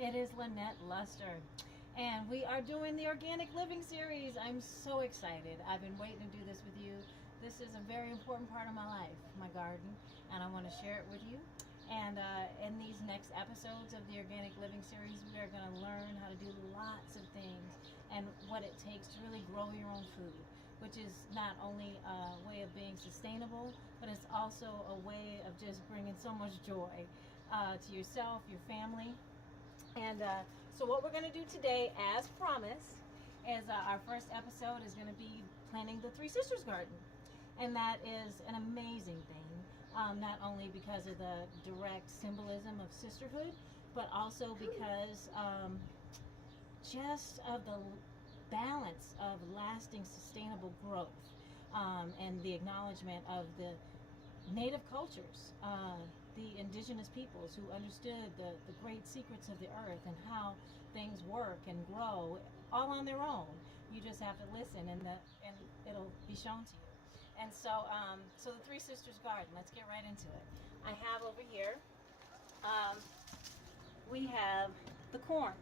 It is Lynette Luster, and we are doing the Organic Living Series. I'm so excited. I've been waiting to do this with you. This is a very important part of my life, my garden, and I want to share it with you. And in these next episodes of the Organic Living Series, we are going to learn how to do lots of things and what it takes to really grow your own food, which is not only a way of being sustainable, but it's also a way of just bringing so much joy to yourself, your family. And so what we're going to do today, as promised, is our first episode is going to be planting the Three Sisters garden. And that is an amazing thing, not only because of the direct symbolism of sisterhood, but also because just of the balance of lasting sustainable growth and the acknowledgement of the native cultures, the indigenous peoples who understood the great secrets of the earth and how things work and grow all on their own. You just have to listen, and it'll be shown to you. And so, so the Three Sisters garden. Let's get right into it. I have over here. We have the corn.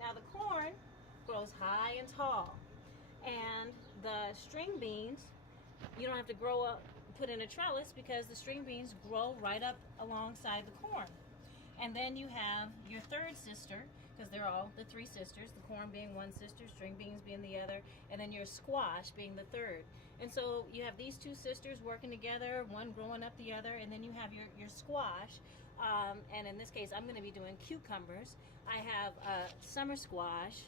Now the corn grows high and tall, and the string beans, you don't have to grow up, put in a trellis, because the string beans grow right up alongside the corn. And then you have your third sister, because they're all the three sisters, the corn being one sister, string beans being the other, and then your squash being the third. And so you have these two sisters working together, one growing up the other, and then you have your squash. And in this case, I'm going to be doing cucumbers. I have summer squash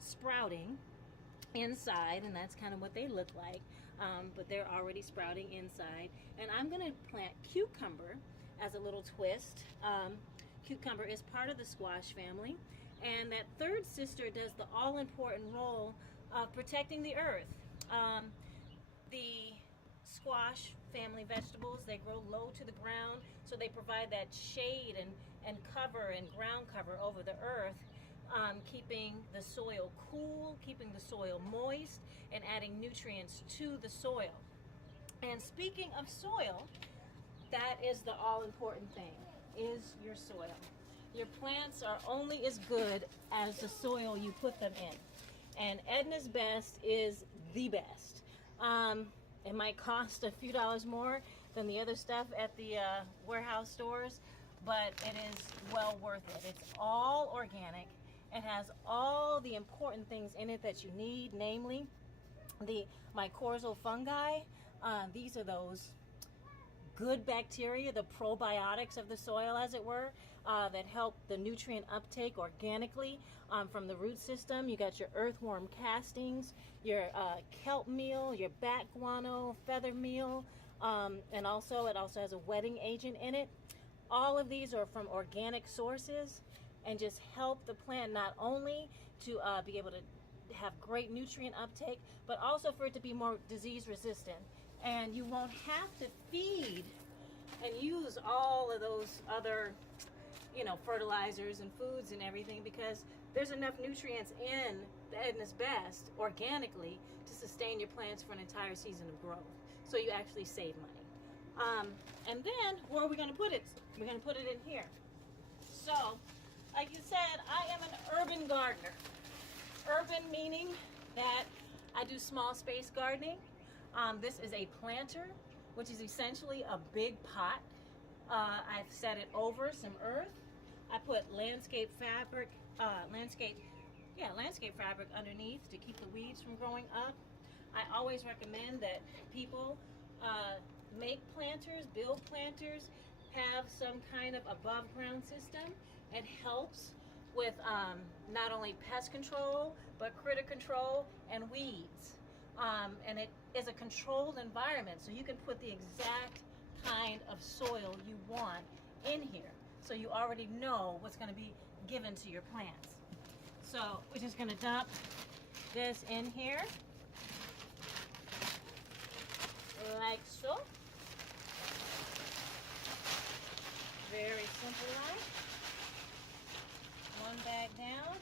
sprouting inside, and that's kind of what they look like, but they're already sprouting inside. And I'm going to plant cucumber as a little twist. Cucumber is part of the squash family, and that third sister does the all-important role of protecting the earth. The squash family vegetables, they grow low to the ground, so they provide that shade and cover and ground cover over the earth, keeping the soil cool, keeping the soil moist, and adding nutrients to the soil. And speaking of soil, that is the all-important thing, is your soil. Your plants are only as good as the soil you put them in. And Edna's Best is the best. It might cost a few dollars more than the other stuff at the warehouse stores, but it is well worth it. It's all organic. It has all the important things in it that you need, namely the mycorrhizal fungi. These are those good bacteria, the probiotics of the soil, as it were, that help the nutrient uptake organically from the root system. You got your earthworm castings, your kelp meal, your bat guano, feather meal, and also it also has a wetting agent in it. All of these are from organic sources and just help the plant not only to be able to have great nutrient uptake, but also for it to be more disease resistant. And you won't have to feed and use all of those other, fertilizers and foods and everything, because there's enough nutrients in the Edna's Best organically to sustain your plants for an entire season of growth. So you actually save money. And then where are we going to put it? We're going to put it in here. So, like you said, I am an urban gardener. Urban meaning that I do small space gardening. This is a planter, which is essentially a big pot. I've set it over some earth. I put landscape fabric underneath to keep the weeds from growing up. I always recommend that people make planters, build planters, have some kind of above ground system. It helps with not only pest control, but critter control and weeds. And it is a controlled environment, so you can put the exact kind of soil you want in here. So you already know what's going to be given to your plants. So we're just going to dump this in here, like so. Very simple, right? One bag down.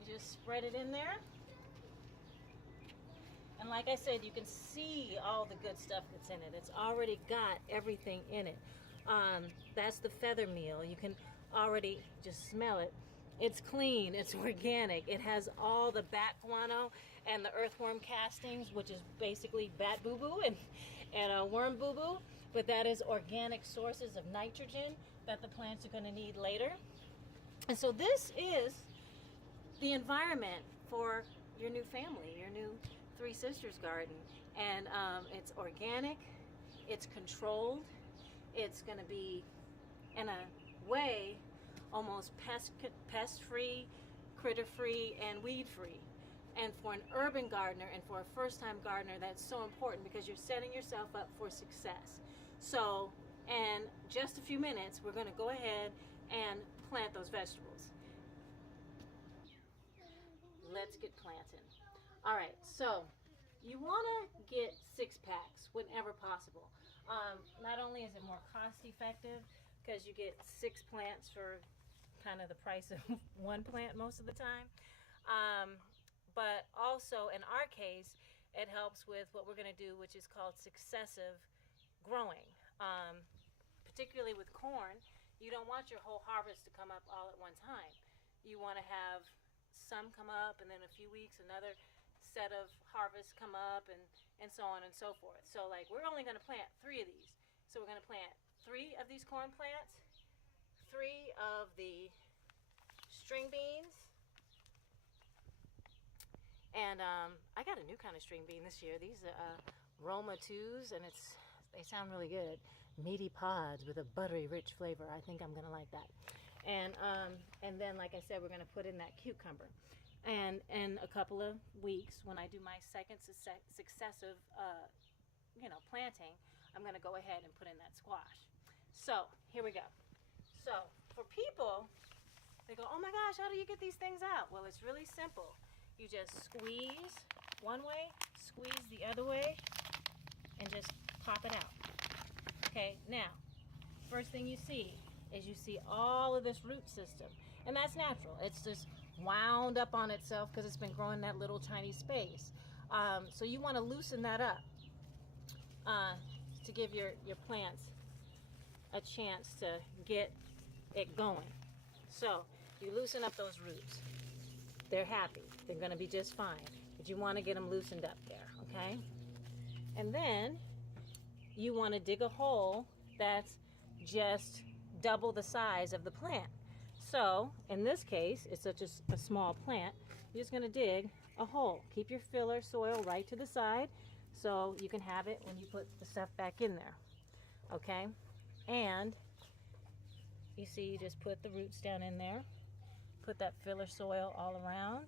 You just spread it in there. And like I said, you can see all the good stuff that's in it. It's already got everything in it. That's the feather meal. You can already just smell it. It's clean, it's organic. It has all the bat guano and the earthworm castings, which is basically bat boo-boo and worm boo-boo, but that is organic sources of nitrogen that the plants are going to need later. And so this is the environment for your new family, your new Three Sisters garden. And it's organic, it's controlled, it's going to be, in a way, almost pest-free, critter-free, and weed-free. And for an urban gardener and for a first-time gardener, that's so important because you're setting yourself up for success. So, in just a few minutes, we're going to go ahead and plant those vegetables. Let's get planted. All right, so you want to get 6 packs whenever possible. Not only is it more cost-effective because you get 6 plants for kind of the price of 1 plant most of the time, but also in our case it helps with what we're going to do, which is called successive growing. Particularly with corn, you don't want your whole harvest to come up all at one time. You want to have some come up, and then a few weeks another set of harvests come up, and so on and so forth. So like we're only going to plant 3 of these. So we're going to plant 3 of these corn plants, 3 of the string beans, and I got a new kind of string bean this year. These are Roma 2s, and they sound really good. Meaty pods with a buttery rich flavor. I think I'm gonna like that. And then, like I said, we're gonna put in that cucumber. And in a couple of weeks, when I do my second successive planting, I'm gonna go ahead and put in that squash. So here we go. So for people, they go, oh my gosh, how do you get these things out? Well, it's really simple. You just squeeze one way, squeeze the other way, and just pop it out. Okay, now, first thing you see is you see all of this root system, and that's natural. It's just wound up on itself because it's been growing that little tiny space. So you want to loosen that up to give your plants a chance to get it going. So you loosen up those roots. They're happy. They're going to be just fine. But you want to get them loosened up there, okay? And then you want to dig a hole that's just double the size of the plant. So in this case, it's such a small plant, you're just going to dig a hole. Keep your filler soil right to the side so you can have it when you put the stuff back in there, okay? And you see, you just put the roots down in there, put that filler soil all around,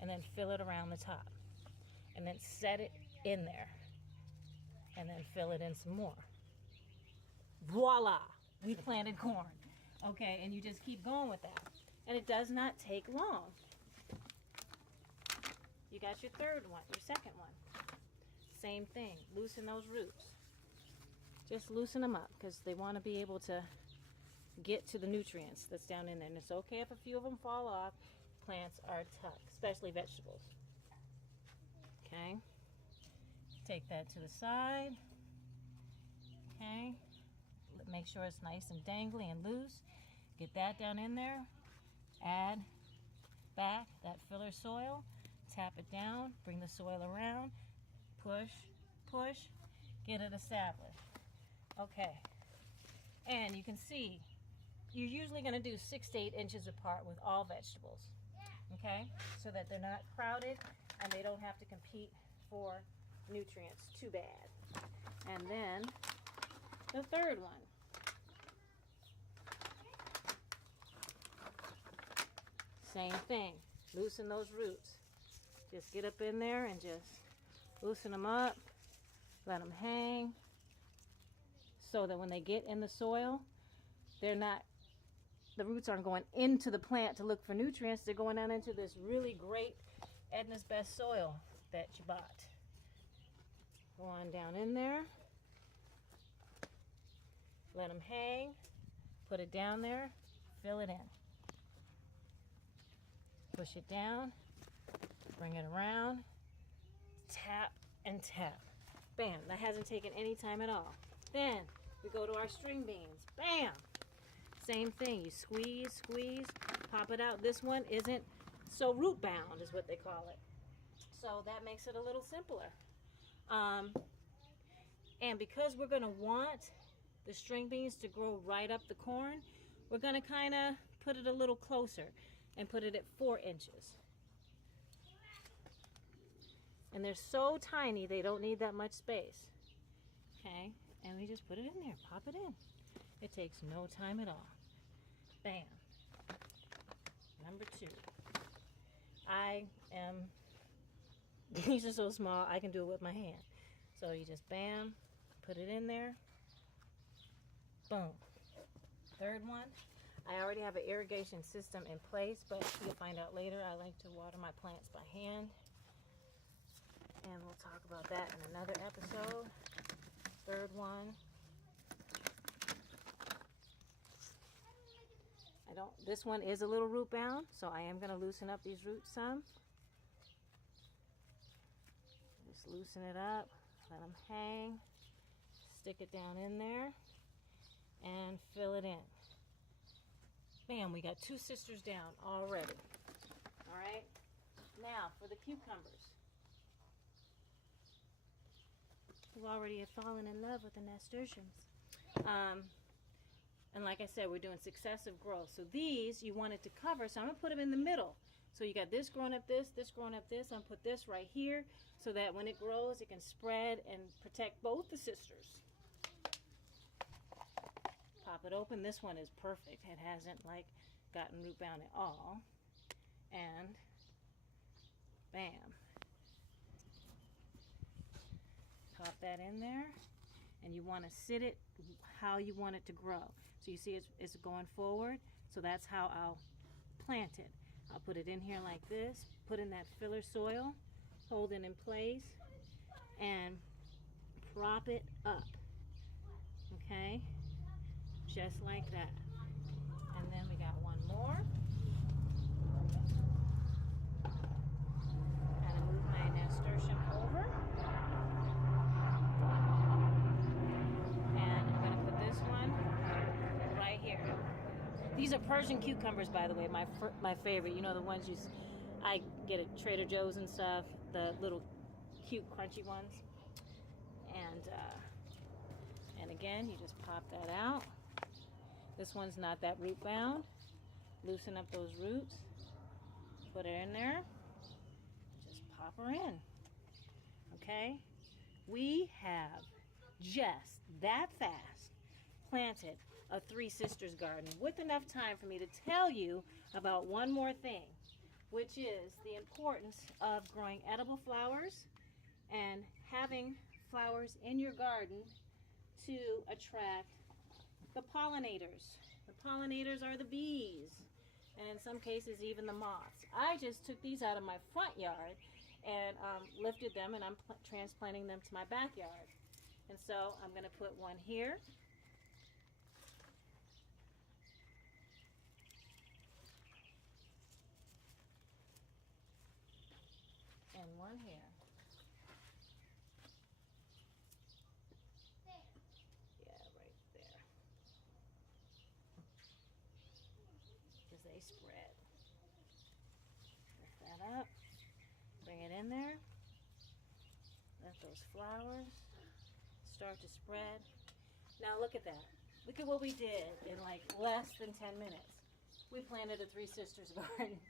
and then fill it around the top, and then set it in there, and then fill it in some more. Voila, we planted corn. Okay, and you just keep going with that, and it does not take long. You got your third one, your second one. Same thing, loosen those roots. Just loosen them up because they want to be able to get to the nutrients that's down in there. And it's okay if a few of them fall off. Plants are tough, especially vegetables. Okay, take that to the side. Okay, make sure it's nice and dangly and loose. Get that down in there. Add back that filler soil. Tap it down. Bring the soil around. Push, push. Get it established. Okay, and you can see you're usually going to do 6 to 8 inches apart with all vegetables, okay, so that they're not crowded and they don't have to compete for nutrients too bad. And then the third one. Same thing, loosen those roots. Just get up in there and just loosen them up, let them hang, so that when they get in the soil, the roots aren't going into the plant to look for nutrients. They're going down into this really great Edna's Best soil that you bought. Go on down in there. Let them hang. Put it down there. Fill it in. Push it down. Bring it around. Tap and tap. Bam. That hasn't taken any time at all. Then we go to our string beans. Bam. same thing. You squeeze, squeeze, pop it out. This one isn't so root bound is what they call it. So that makes it a little simpler. And because we're going to want the string beans to grow right up the corn, we're going to kind of put it a little closer and put it at 4 inches. And they're so tiny, they don't need that much space. Okay, and we just put it in there, pop it in. It takes no time at all. Bam. Number 2. These are so small, I can do it with my hand. So you just bam, put it in there. Boom. Third one. I already have an irrigation system in place, but you'll find out later. I like to water my plants by hand. And we'll talk about that in another episode. Third one. This one is a little root bound, so I am going to loosen up these roots some. Just loosen it up, let them hang, stick it down in there, and fill it in. Bam, we got 2 sisters down already. All right, now for the cucumbers. We already have fallen in love with the nasturtiums. And like I said, we're doing successive growth. So these you want it to cover, so I'm going to put them in the middle. So you got this growing up this growing up this. I'm going to put this right here so that when it grows, it can spread and protect both the sisters. Pop it open. This one is perfect. It hasn't like gotten root bound at all. And bam. Pop that in there. And you want to sit it how you want it to grow. So you see it's going forward. So that's how I'll plant it. I'll put it in here like this, put in that filler soil, hold it in place, and prop it up. Okay? Just like that. And then we got one more. And I move my nasturtium over. These are Persian cucumbers, by the way, my favorite. You know, the ones I get at Trader Joe's and stuff, the little cute crunchy ones. And again, you just pop that out. This one's not that root bound. Loosen up those roots. Put it in there. Just pop her in. Okay? We have just that fast planted a 3 sisters garden with enough time for me to tell you about one more thing, which is the importance of growing edible flowers and having flowers in your garden to attract the pollinators. The pollinators are the bees, and in some cases even the moths. I just took these out of my front yard and lifted them, and I'm transplanting them to my backyard. And so I'm going to put one here. And one here. Yeah, right there. Because they spread. Lift that up. Bring it in there. Let those flowers start to spread. Now look at that. Look at what we did in like less than 10 minutes. We planted a 3 sisters garden.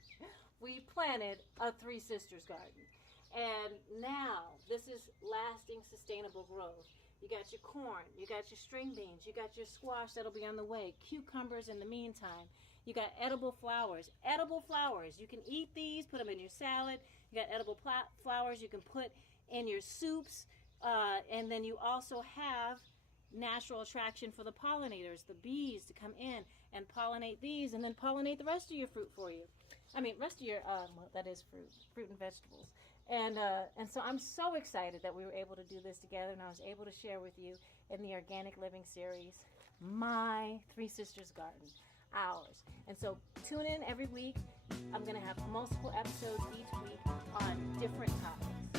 We planted a 3 sisters garden. And now this is lasting, sustainable growth. You got your corn, you got your string beans, you got your squash that'll be on the way, cucumbers in the meantime. You got edible flowers. Edible flowers. You can eat these, put them in your salad. You got edible flowers you can put in your soups. And then you also have natural attraction for the pollinators, the bees to come in and pollinate these and then pollinate the rest of your fruit for you. I mean, rest of your, well, that is fruit and vegetables. And so I'm so excited that we were able to do this together, and I was able to share with you in the Organic Living series, my 3 Sisters Garden, ours. And so tune in every week. I'm going to have multiple episodes each week on different topics.